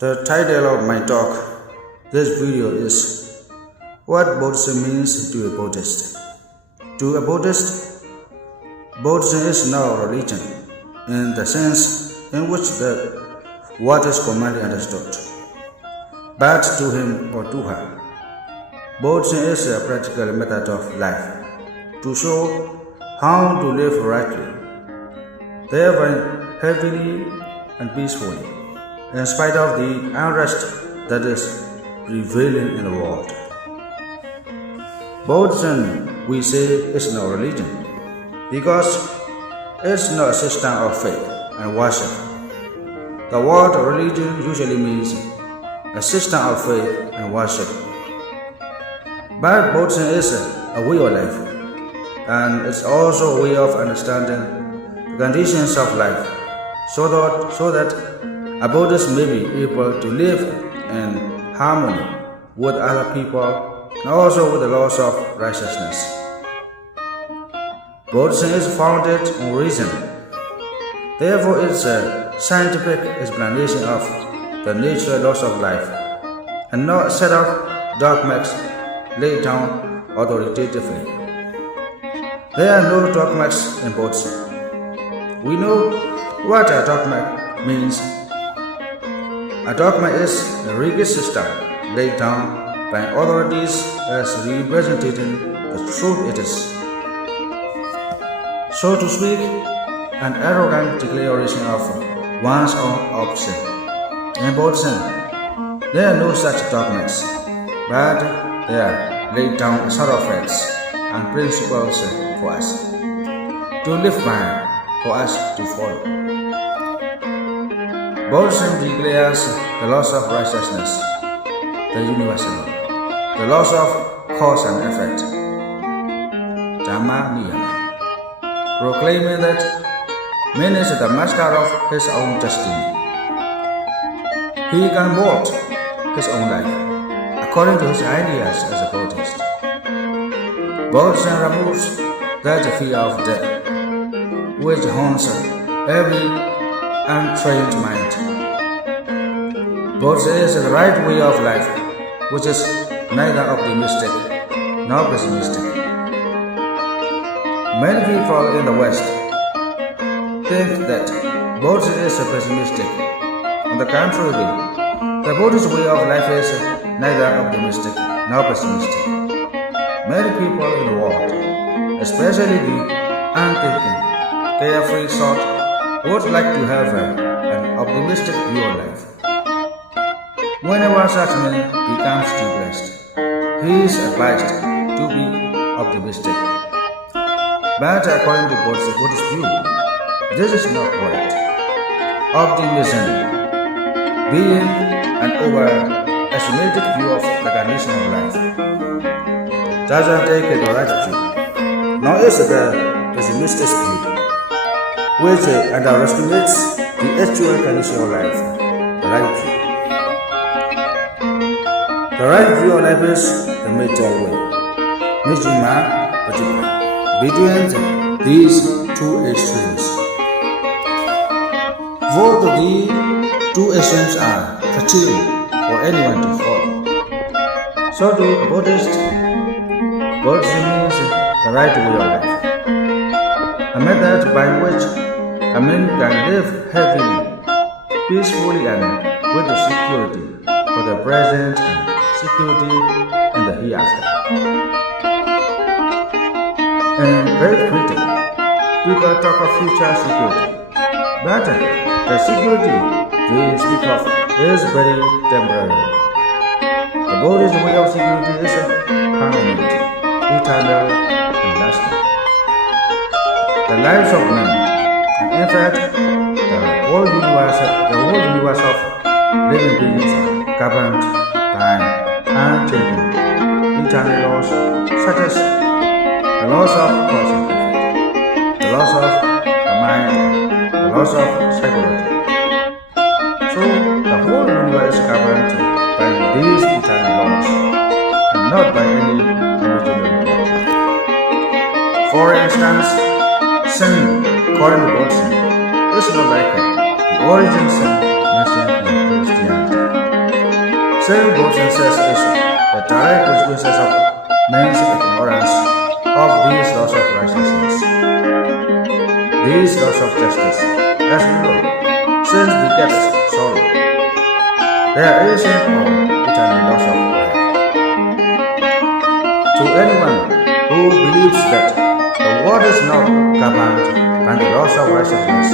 The title of my talk, this video is What Buddhism Means to a Buddhist. To a Buddhist, Buddhism is not a religion in the sense in which the word is commonly understood, but to him or to her, Buddhism is a practical method of life to show how to live rightly, thereby happily and peacefully, in spite of the unrest that is prevailing in the world. Buddhism, we say, is not a religion because it's not a system of faith and worship. The word religion usually means a system of faith and worship. But Buddhism is a way of life, and it's also a way of understanding the conditions of life, so that a Buddhist may be able to live in harmony with other people and also with the laws of righteousness. Buddhism is founded on reason. Therefore, it's a scientific explanation of the natural laws of life, and not a set of dogmas laid down authoritatively. There are no dogmas in Buddhism. We know what a dogma means. A dogma is a rigid system laid down by authorities as representing the truth it is. So to speak, an arrogant declaration of one's own option. In Buddhism, there are no such dogmas, but they are laid down as sort of facts and principles for us to live by, for us to follow. Buddhism declares the laws of righteousness, the universal law, the laws of cause and effect, Dhamma Niyama, proclaiming that man is the master of his own destiny. He can mold his own life according to his ideas as a Buddhist. Buddhism removes that fear of death, which haunts every untrained mind. Buddhism is the right way of life, which is neither optimistic nor pessimistic. Many people in the West think that Buddhism is pessimistic. On the contrary, the Buddhist way of life is neither optimistic nor pessimistic. Many people in the world, especially the unthinking, carefree sort, would like to have an optimistic view of life. Whenever such man becomes depressed, he is advised to be optimistic. But according to Buddhist view, this is not correct. Optimism, being an overestimated view of the condition of life, doesn't take the right view, nor is the pessimistic view, which underestimates the actual condition of life, the right view. The right view of life is the middle way, between these two extremes. Both of the two extremes are fatal for anyone to follow. So to a Buddhist, Buddhism means the right way of life, a method by which a man can live happily, peacefully, and with security for the present and security in the hereafter. In Great Britain, people talk of future security, but the security they speak of is very temporary. The Buddhist way of security is permanent, eternal, and lasting. The lives of men, and in fact, the whole universe of living beings are governed by unchanging eternal laws, such as the laws of cause and effect, the laws of the mind, the laws of psychology. So the whole universe is governed by these eternal laws, and not by any individual law. For instance, sin, according to Buddhism, is not like the origin sin mentioned in Christianity. Same Buddhism says is the direct consequences of man's ignorance of these laws of righteousness, these laws of justice. As we know, sin begets sorrow. There isn't no eternal loss of life. To anyone who believes that the world is not governed by the laws of righteousness,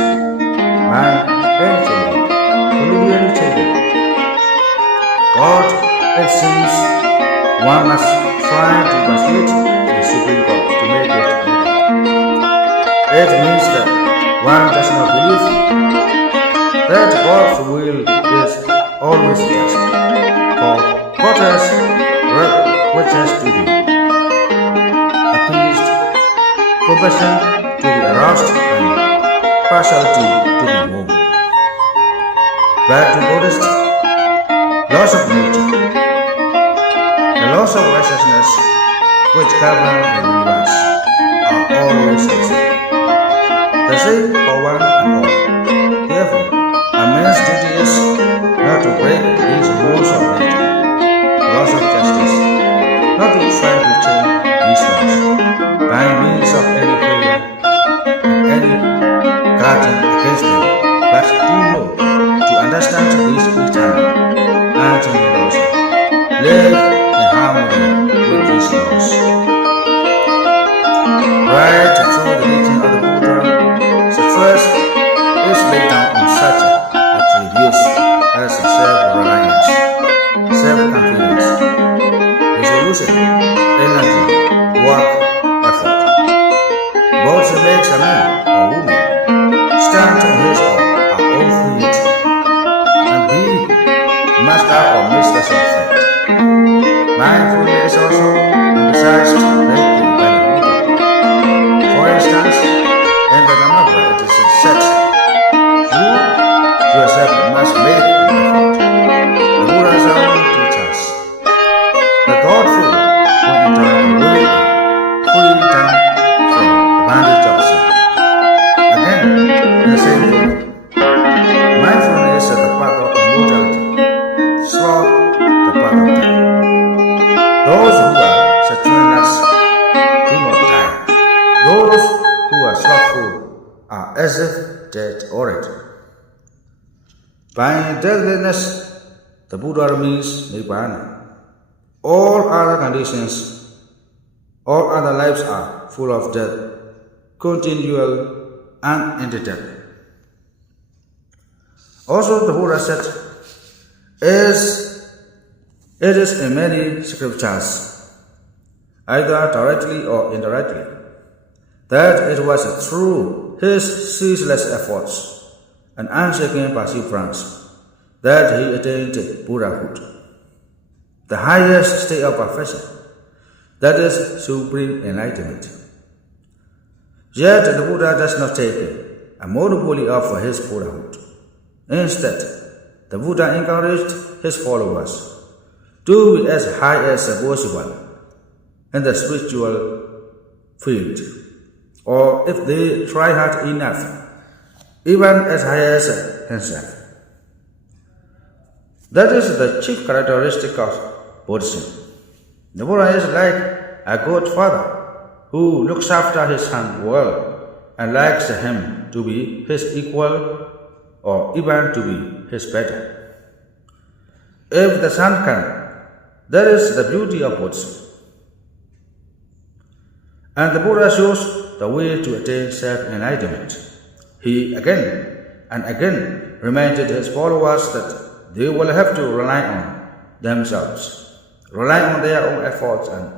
by any changing, immediately changing, God, it seems, one must try to persuade the Supreme God to make it better. It means that one does not believe that God's will is always just, for God has work which has to be appeased, compassion to be aroused, and partiality to be moved. Back to Buddhist laws of nature. The laws of righteousness which govern the universe are always the same for one and all. Therefore, a man's duty is not to break these rules of nature, the laws of justice, not to try to change these laws by means of any prayer, any guarding against them, but to know, to understand these eternal and laws, live in harmony with these laws. Right through the teaching of the Buddha, the first is laid down in such attributes as self-reliance, self-confidence, resolution, energy, work, effort. Both makes a man or woman stand on his or her own feet and be master or mistress of fate. Mindfulness also emphasized greatly by the Buddha. For instance, in the Dhamma it is said, you yourself must make an effort. The Buddha's own teachers. The thoughtful who enter the way free them from the bondage of sin. Again, in the same way, mindfulness is the path of immortality, sloth the path of death. Those who are saturnus do not die. Those who are slothful are as if dead already. By deathlessness, the Buddha means Nibbana. All other conditions, all other lives are full of death, continual and ended. Also, the Buddha said, it is in many scriptures, either directly or indirectly, that it was through his ceaseless efforts and unshaken perseverance that he attained Buddhahood, the highest state of perfection, that is supreme enlightenment. Yet the Buddha does not take a monopoly of his Buddhahood. Instead, the Buddha encouraged his followers to be as high as possible in the spiritual field, or if they try hard enough, even as high as himself. That is the chief characteristic of Buddhism. The Buddha is like a good father who looks after his son well and likes him to be his equal or even to be his better. If the son can, that is the beauty of Buddhism. And the Buddha shows the way to attain self-enlightenment. He again and again reminded his followers that they will have to rely on themselves, rely on their own efforts, and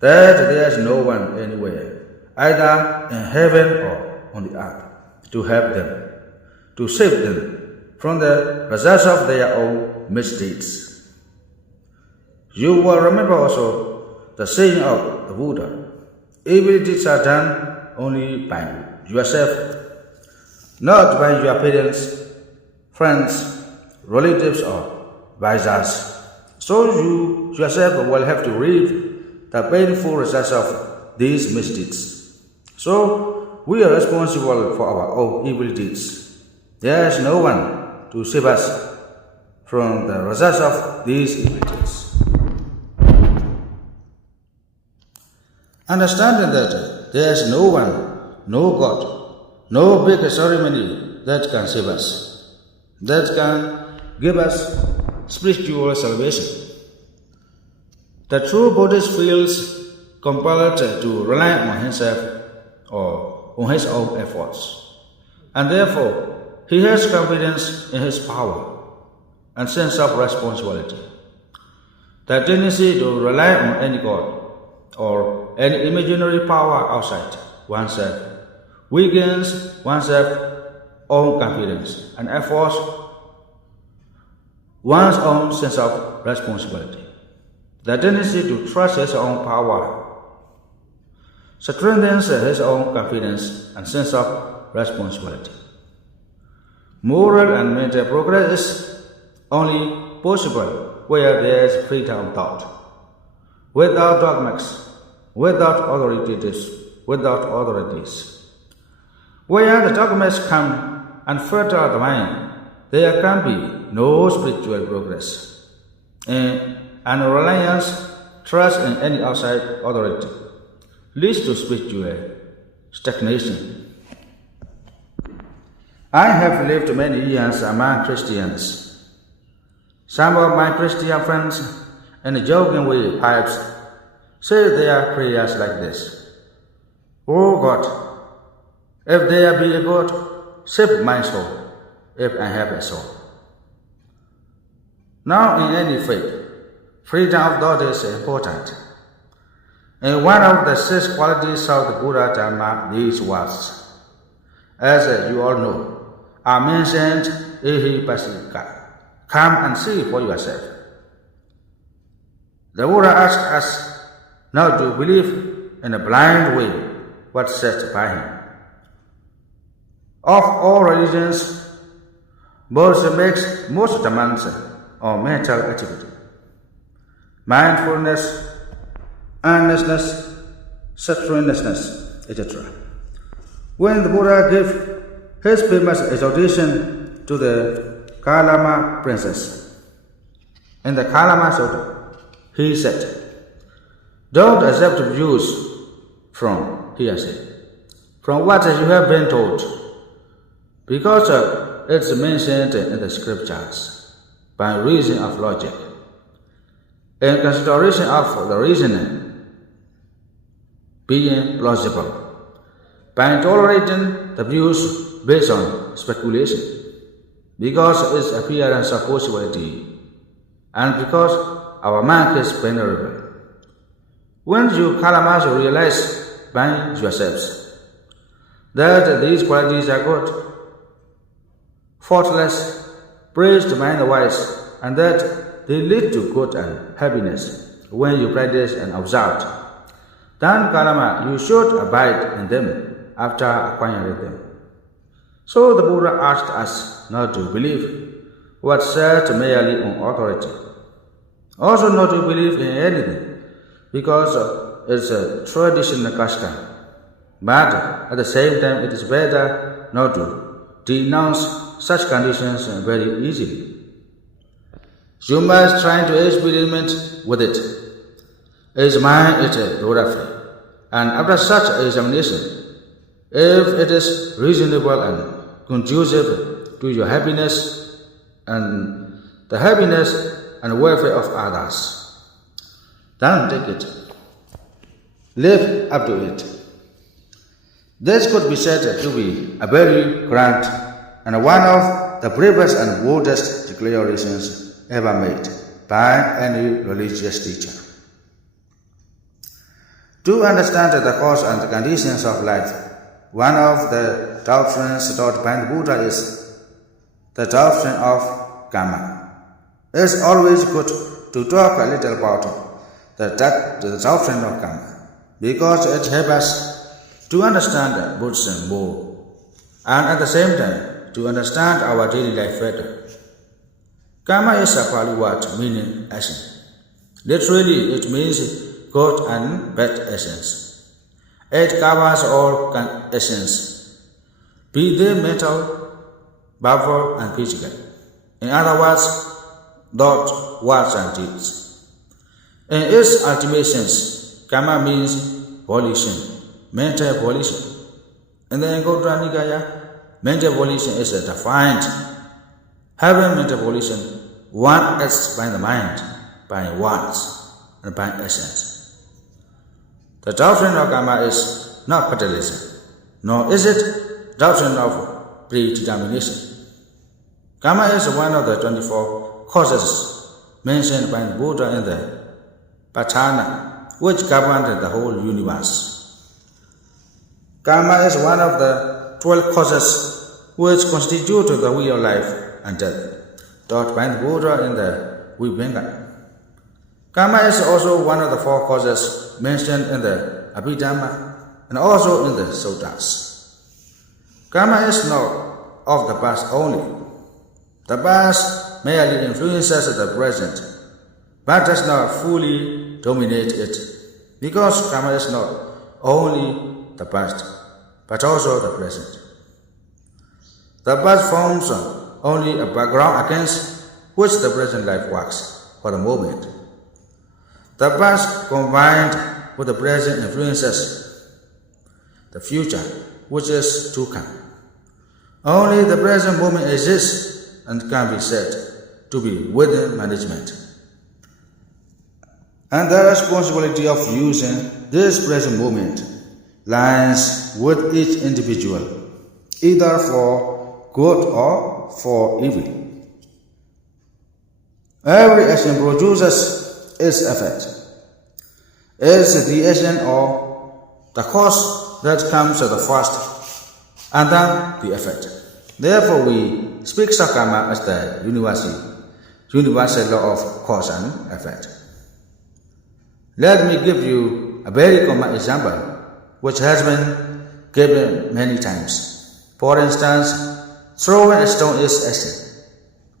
that there is no one anywhere, either in heaven or on the earth, to help them, to save them from the results of their own misdeeds. You will remember also the saying of the Buddha, evil deeds are done only by yourself, not by your parents, friends, relatives, or advisors. So you yourself will have to reap the painful results of these misdeeds. So we are responsible for our own evil deeds. There is no one to save us from the results of these images. Understanding that there is no one, no God, no big ceremony that can save us, that can give us spiritual salvation. The true Buddhist feels compelled to rely on himself or on his own efforts, and therefore he has confidence in his power and sense of responsibility. The tendency to rely on any God or any imaginary power outside oneself weakens one's own confidence and efforts one's own sense of responsibility. The tendency to trust his own power strengthens his own confidence and sense of responsibility. Moral and mental progress is only possible where there is freedom of thought, without dogmas, without authorities. Where the dogmas come and filter the mind, there can be no spiritual progress. And reliance, trust in any outside authority leads to spiritual stagnation. I have lived many years among Christians. Some of my Christian friends, in a joking way perhaps, say their prayers like this: "Oh God, if there be a God, save my soul, if I have a soul." Now in any faith, freedom of thought is important. In one of the 6 qualities of the Buddha Dharma, these words, as you all know, are mentioned ihipasika. Come and see for yourself. The Buddha asks us not to believe in a blind way what's said by him. Of all religions, Buddhism makes most demands on mental activity, mindfulness, earnestness, steadfastness, etc. When the Buddha gave his famous exhortation to the Kalama princess, in the Kalama Sutta, he said, "Don't accept views from hearsay, from what you have been told, because it's mentioned in the scriptures by reason of logic, in consideration of the reasoning being plausible, by tolerating the views based on speculation, because its appearance of possibility, and because our mind is venerable. When you Kalamas realize by yourselves that these qualities are good, faultless, praised by the wise, and that they lead to good and happiness when you practice and observe, then Kalama, you should abide in them after acquiring them." So the Buddha asked us not to believe what's said merely on authority, also not to believe in anything because it's a traditional custom, but at the same time it is better not to denounce such conditions very easily. You must try to experiment with it. Is mine it a geography? And after such examination, if it is reasonable and conducive to your happiness and the happiness and welfare of others, then take it. Live up to it. This could be said to be a very grand and one of the bravest and boldest declarations ever made by any religious teacher. To understand the cause and the conditions of life, one of the doctrines taught by the Buddha is the doctrine of karma. It's always good to talk a little about the doctrine of karma, because it helps us to understand Buddhism more, and at the same time to understand our daily life better. Karma is a Pali word meaning action. Literally, it means good and bad actions. It covers all actions, be they mental, verbal, and physical. In other words, thought, words, and deeds. In its ultimate sense, karma means volition, mental volition. In the Anguttara Nikaya, mental volition is defined. Having mental volition, one acts by the mind, by words, and by actions. The doctrine of karma is not fatalism, nor is it doctrine of predetermination. Karma is one of the 24 causes mentioned by the Buddha in the Patthana, which governed the whole universe. Karma is one of the 12 causes which constitute the wheel of life and death, taught by the Buddha in the Vibhanga. Karma is also one of the 4 causes mentioned in the Abhidhamma and also in the Suttas. Karma is not of the past only. The past merely influences the present, but does not fully dominate it, because karma is not only the past, but also the present. The past forms only a background against which the present life works for the moment. The past combined with the present influences the future, which is to come. Only the present moment exists and can be said to be within management. And the responsibility of using this present moment lies with each individual, either for good or for evil. Every action produces its effect. It's the action or the cause that comes at the first, and then the effect. Therefore, we speak of karma as the universal law of cause and effect. Let me give you a very common example, which has been given many times. For instance, throwing a stone is action,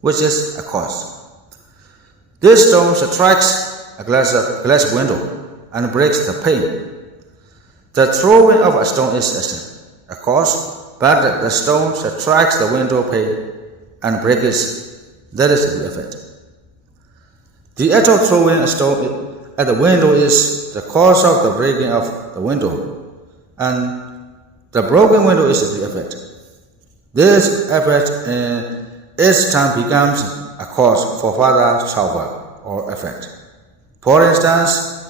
which is a cause. This stone strikes a glass window and breaks the pane. The throwing of a stone is action, a cause, but the stone strikes the window pane and breaks. That is the effect. The act of throwing a stone at the window is the cause of the breaking of the window, and the broken window is the effect. This effect in its turn becomes a cause for further suffer or effect. For instance,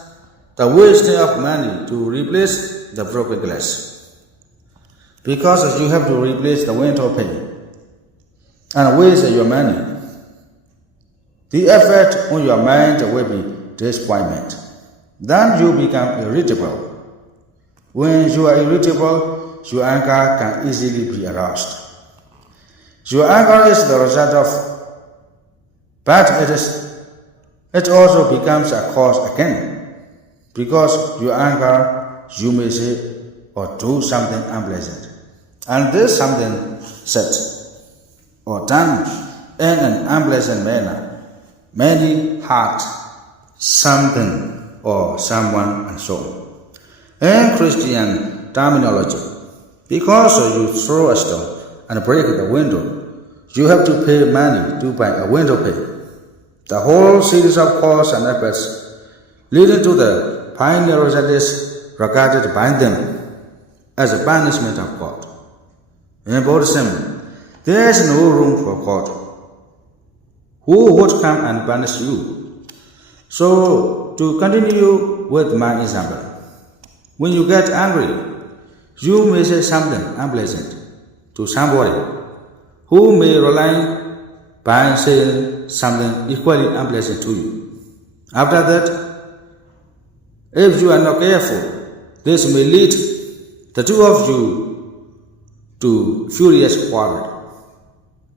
the wasting of money to replace the broken glass, because you have to replace the window pane and waste your money. The effect on your mind will be disappointment. Then you become irritable. When you are irritable, your anger can easily be aroused. Your anger is the result of, but it also becomes a cause again, because your anger, you may say or do something unpleasant, and this something said or done in an unpleasant manner many hurt something or someone and so on. In Christian terminology, because you throw a stone and break the window, you have to pay money to buy a window pane. The whole series of causes and efforts leading to the final result is regarded by them as a punishment of God. In Buddhism, there is no room for God, who would come and punish you. So, to continue with my example, when you get angry, you may say something unpleasant to somebody who may reply by saying something equally unpleasant to you. After that, if you are not careful, this may lead the two of you to furious quarrel.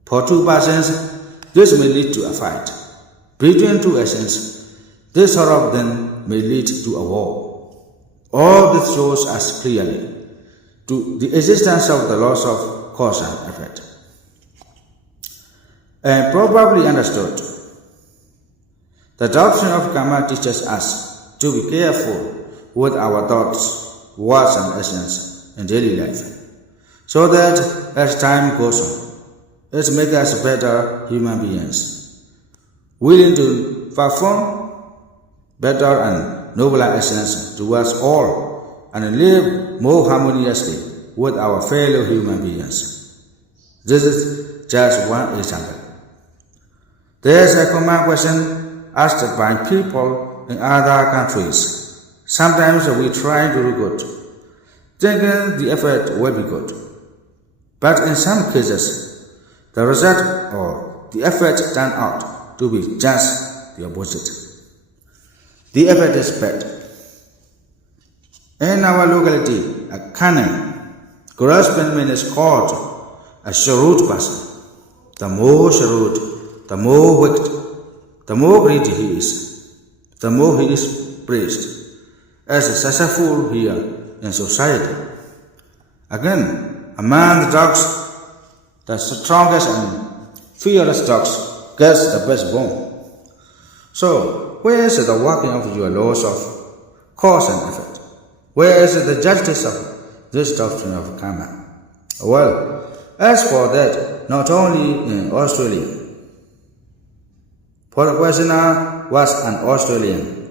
For two persons, this may lead to a fight. Between two actions, this sort of then may lead to a war. All this shows us clearly to the existence of the laws of cause and effect. And properly understood, the doctrine of karma teaches us to be careful with our thoughts, words, and actions in daily life, so that as time goes on, it makes us better human beings. willing to perform better and nobler actions towards all and live more harmoniously with our fellow human beings. This is just one example. There is a common question asked by people in other countries. Sometimes we try to do good, thinking the effort will be good. But in some cases, the result or the effort turned out to be just the opposite. The effort is bad. In our locality, a cunning, grasping man is called a shrewd person. The more shrewd, the more wicked, the more greedy he is, the more he is praised as successful here in society. Again, among the dogs, the strongest and fearless dogs gets the best bone. So, where is the working of your laws of cause and effort? Where is the justice of this doctrine of karma? Well, as for that, not only in Australia, for the questioner was an Australian,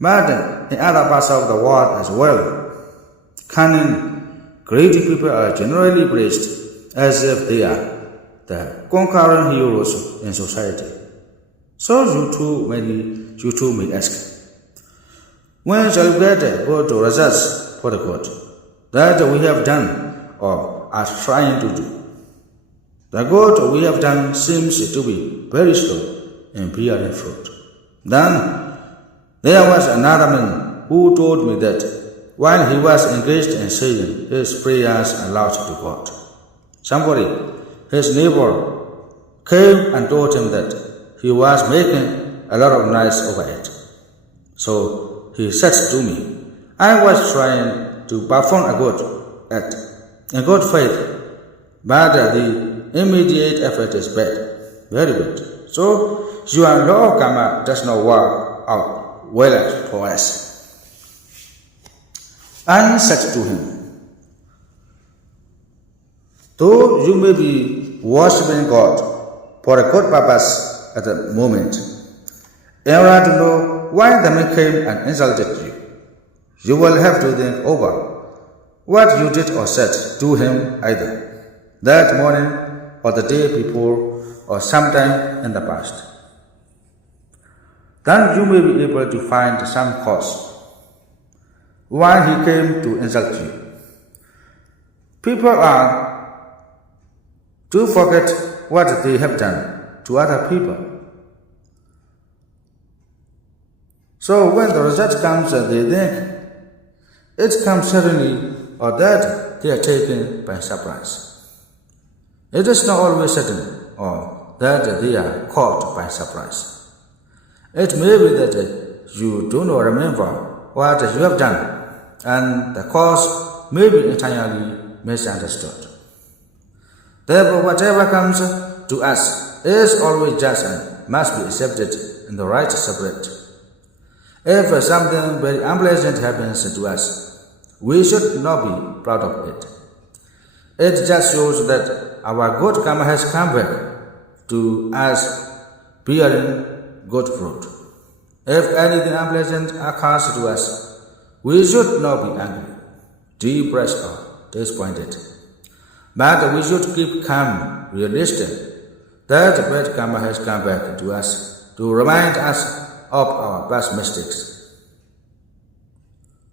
but in other parts of the world as well. Cunning, greedy people are generally praised as if they are the conquering heroes in society. So you too may ask, when shall we get good results for the good that we have done or are trying to do? The good we have done seems to be very slow in bearing fruit. Then there was another man who told me that while he was engaged in saying his prayers aloud to God, somebody, his neighbor, came and told him that he was making a lot of noise over it. So he said to me, I was trying to perform a good act in good faith, but the immediate effort is bad, very bad. So your law of karma does not work out well for us. I said to him, though you may be worshipping God for a good purpose at the moment, in order to know why the man came and insulted you, you will have to think over what you did or said to him either that morning or the day before or sometime in the past. Then you may be able to find some cause why he came to insult you. People are to forget what they have done to other people. So when the result comes, they think it comes suddenly or that they are taken by surprise. It is not always sudden or that they are caught by surprise. It may be that you do not remember what you have done, and the cause may be entirely misunderstood. Therefore, whatever comes to us is always just and must be accepted in the right spirit. If something very unpleasant happens to us, we should not be proud of it. It just shows that our good karma has come back to us bearing good fruit. If anything unpleasant occurs to us, we should not be angry, depressed, or disappointed. But we should keep calm, realistic, that bad karma has come back to us to remind us of our past mistakes.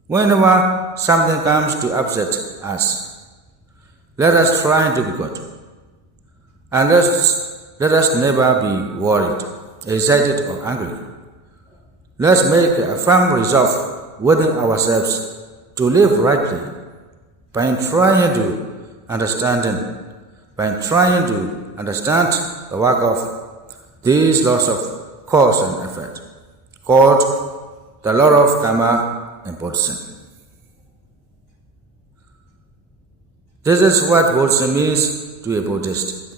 Whenever something comes to upset us, let us try to be good. And let us never be worried, excited, or angry. Let's make a firm resolve within ourselves to live rightly by trying to understand the work of these laws of cause and effect, called the law of karma in Buddhism. This is what Buddhism means to a Buddhist.